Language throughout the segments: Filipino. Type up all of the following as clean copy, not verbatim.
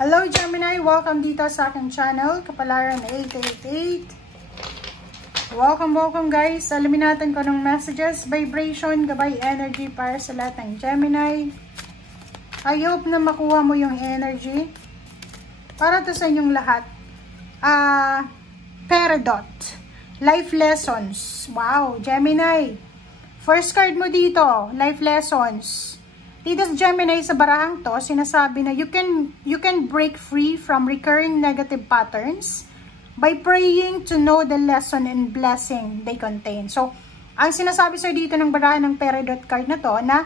Hello Gemini, welcome dito sa aking channel, Kapalaran 888. Welcome guys. Alamin natin kung anong messages, vibration, gabay, energy para sa lahat ng Gemini. I hope na makuha mo yung energy para to sa inyong lahat. Peridot, life lessons. Wow, Gemini. First card mo dito, life lessons. Dito sa Gemini, sa barahang to, sinasabi na you can break free from recurring negative patterns by praying to know the lesson and blessing they contain. So, ang sinasabi sa'yo dito ng barahan ng Peridot card na to, na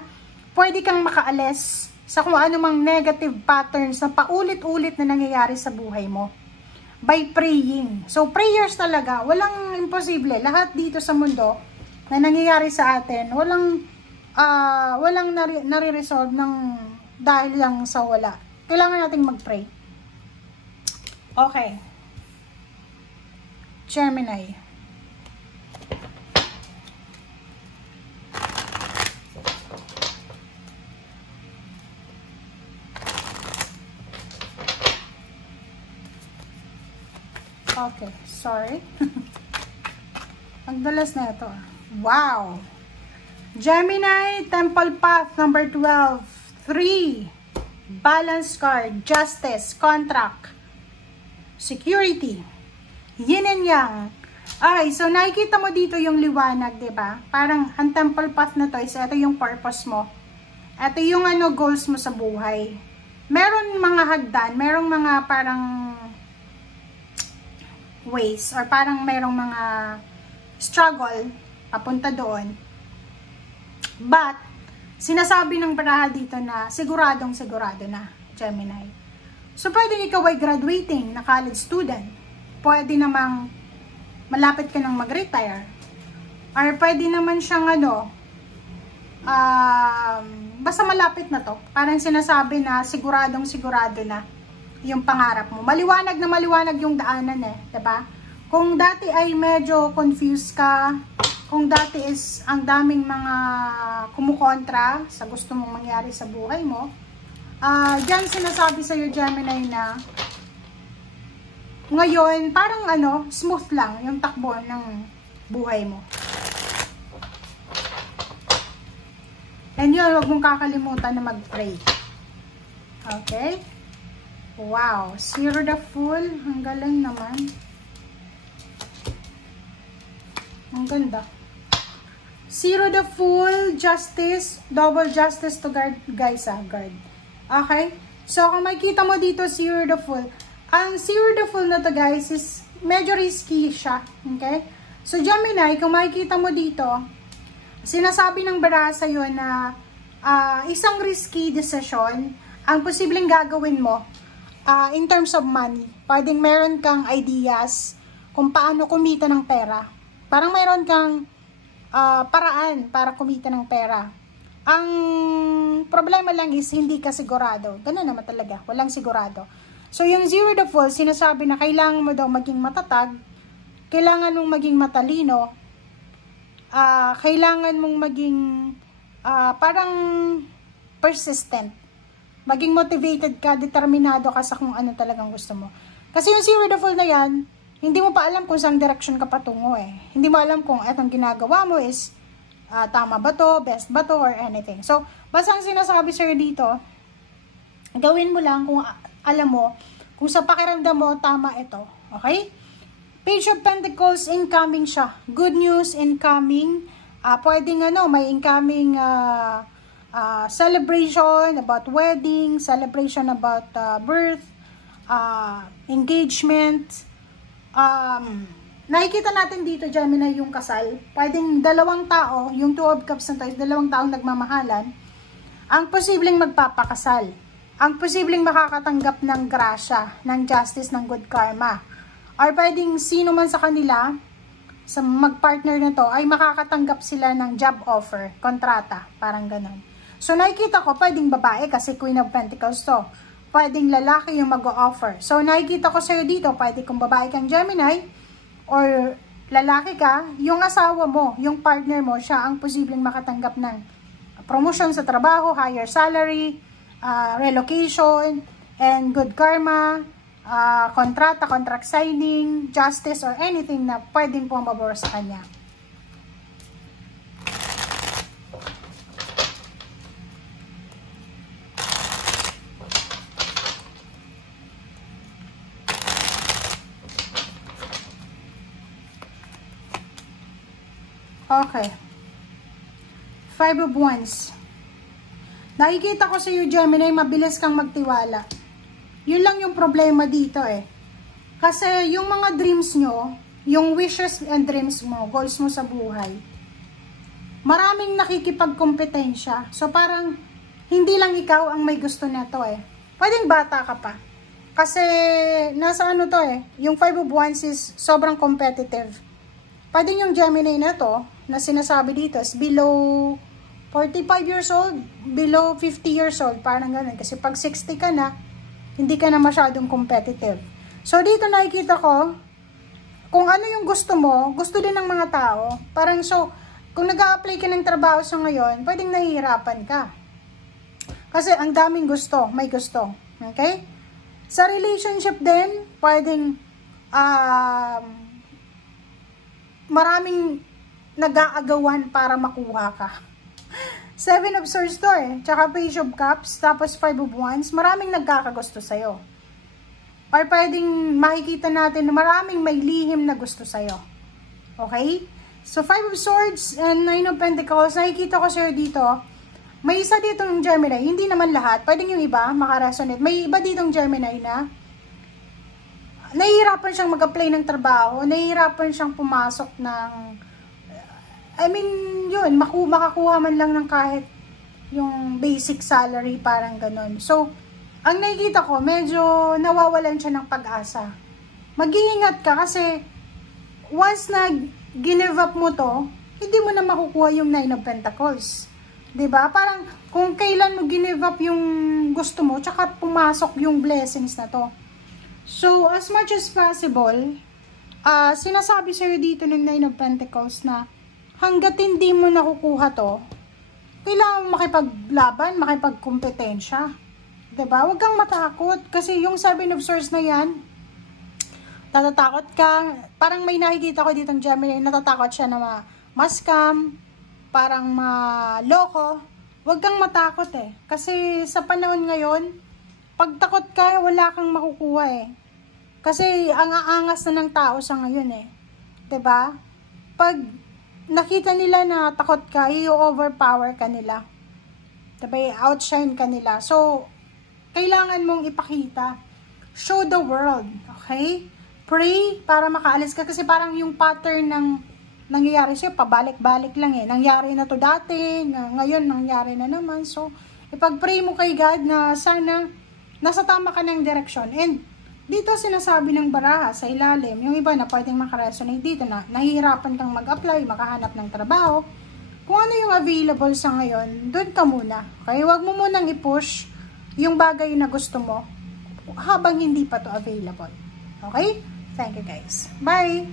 pwede kang makaalis sa kung anumang negative patterns na paulit-ulit na nangyayari sa buhay mo by praying. So, prayers talaga, walang imposible. Lahat dito sa mundo na nangyayari sa atin, walang nare-resolve ng dahil lang sa wala. Kailangan nating mag-pray. Okay. Gemini. Okay, sorry. Ang dalas na ito. Wow! Gemini, Temple Path, number 12. 3. Balance card, Justice, Contract, Security, Yin and Yang. Okay, so nakikita mo dito yung liwanag, diba? Parang ang Temple Path na to is ito yung purpose mo. Ito yung goals mo sa buhay. Meron mga hagdan, merong mga parang ways, or parang merong mga struggle papunta doon. But, sinasabi ng baraha dito na siguradong sigurado na, Gemini. So, pwede ikaw ay graduating na college student. Pwede namang malapit ka nang mag-retire. Or pwede naman siyang basta malapit na to. Parang sinasabi na siguradong sigurado na yung pangarap mo. Maliwanag na maliwanag yung daanan diba? Kung dati ay medyo confused ka, kung dati is ang daming mga kumukontra sa gusto mong mangyari sa buhay mo, dyan sinasabi sa'yo, Gemini, na ngayon, parang smooth lang yung takbo ng buhay mo. And yun, huwag mong kakalimutan na mag-pray. Okay? Wow. Zero the Fool. Ang galing naman. Ang ganda. Zero the Fool, Justice, double justice to guard, guys, guard. Okay? So, kung makikita mo dito, Zero the Fool. Ang Zero the Fool na to, guys, is medyo risky siya. Okay? So, Gemini, kung makikita mo dito, sinasabi ng baraha sa'yo na isang risky decision ang posibleng gagawin mo in terms of money. Pwedeng meron kang ideas kung paano kumita ng pera. Parang meron kang paraan para kumita ng pera. Ang problema lang is hindi ka sigurado. Ganun naman talaga. Walang sigurado. So, yung Zero the Fool, sinasabi na kailangan mo daw maging matatag, kailangan mong maging matalino, kailangan mong maging parang persistent. Maging motivated ka, determinado ka sa kung ano talagang gusto mo. Kasi yung Zero the Fool na yan, hindi mo pa alam kung saan direction ka patungo Hindi mo alam kung etong ginagawa mo is tama ba to, best ba to, or anything. So, basta ang sinasabi sa'yo dito, gawin mo lang kung alam mo, kung sa pakiramdam mo, tama ito. Okay? Page of Pentacles, incoming siya. Good news, incoming. Pwedeng may incoming celebration about wedding, celebration about birth, engagement. Nakikita natin dito, Gemini, yung kasal. Pwedeng dalawang tao, yung Two of Cups na tayo, dalawang taong nagmamahalan, ang posibleng magpapakasal. Ang posibleng makakatanggap ng grasya, ng justice, ng good karma. Or pwedeng sino man sa kanila, sa magpartner na to, ay makakatanggap sila ng job offer, kontrata, parang ganun. So, nakikita ko, pwedeng babae kasi Queen of Pentacles to. Pwedeng lalaki yung mag-o-offer. So, nakikita ko sa'yo dito, pwede kung babae kang Gemini, or lalaki ka, yung asawa mo, yung partner mo, siya ang posibleng makatanggap ng promotion sa trabaho, higher salary, relocation, and good karma, kontrata, contract signing, justice, or anything na pwedeng pumabor sa kanya. Okay. 5 of Wands. Nakikita ko sa iyo, Gemini, mabilis kang magtiwala. Yun lang yung problema dito eh. Kasi yung mga dreams nyo, yung wishes and dreams mo, goals mo sa buhay, maraming nakikipagkompetensya. So parang hindi lang ikaw ang may gusto na to eh. Pwedeng bata ka pa. Kasi nasa ano to eh, yung 5 of Wands is sobrang competitive. Pwedeng yung Gemini na to, na sinasabi dito is below 45 years old, below 50 years old, parang ganun. Kasi pag 60 ka na, hindi ka na masyadong competitive. So, dito nakikita ko, kung ano yung gusto mo, gusto din ng mga tao. Parang so, kung nag-a-apply ka ng trabaho sa ngayon, pwedeng nahihirapan ka. Kasi ang daming gusto, may gusto. Okay? Sa relationship din, pwedeng maraming nag-aagawan para makuha ka. 7 of Swords to eh. Tsaka Page of Cups, tapos 5 of Wands. Maraming nagkakagusto sa'yo. Or pwedeng makikita natin na maraming may lihim na gusto sa'yo. Okay? So, 5 of Swords and 9 of Pentacles, nakikita ko sa'yo dito. May isa ditong Gemini, hindi naman lahat. Pwedeng yung iba, makaresonate. May iba ditong Gemini na nahihirapan siyang mag-apply ng trabaho, nahihirapan siyang pumasok ng yun, makakuha man lang ng kahit yung basic salary, parang ganun. So, ang nakikita ko, medyo nawawalan siya ng pag-asa. Mag-iingat ka kasi once na give up mo to, hindi mo na makukuha yung 9 of Pentacles. 'Di ba? Parang kung kailan mo give up yung gusto mo, tsaka pumasok yung blessings na to. So, as much as possible, sinasabi sa'yo dito ng 9 of Pentacles na hanggat hindi mo nakukuha to, kailangan mo makipaglaban, makipagkompetensya. Diba? Huwag kang matakot. Kasi yung 7 of Swords na yan, natatakot ka. Parang may nakikita ko ditong Gemini, natatakot siya na ma-scam, parang maloko. Huwag kang matakot eh. Kasi sa panahon ngayon, pag takot ka, wala kang makukuha eh. Kasi ang aangas na ng tao sa ngayon eh. Diba? Pag nakita nila na takot ka, i-overpower ka nila. Diba? I-outshine ka nila. So, kailangan mong ipakita. Show the world. Okay? Pray para makaalis ka. Kasi parang yung pattern ng nangyayari sa'yo, pabalik-balik lang eh. Nangyari na to dati, ngayon nangyari na naman. So, ipag-pray mo kay God na sana nasa tama ka ng direksyon. And, dito sinasabi ng baraha sa ilalim, yung iba na pwedeng makaresonate dito na nahihirapan kang mag-apply, makahanap ng trabaho. Kung ano yung available sa ngayon, doon ka muna. Okay? Huwag mo munang i-push yung bagay na gusto mo habang hindi pa to available. Okay? Thank you guys. Bye!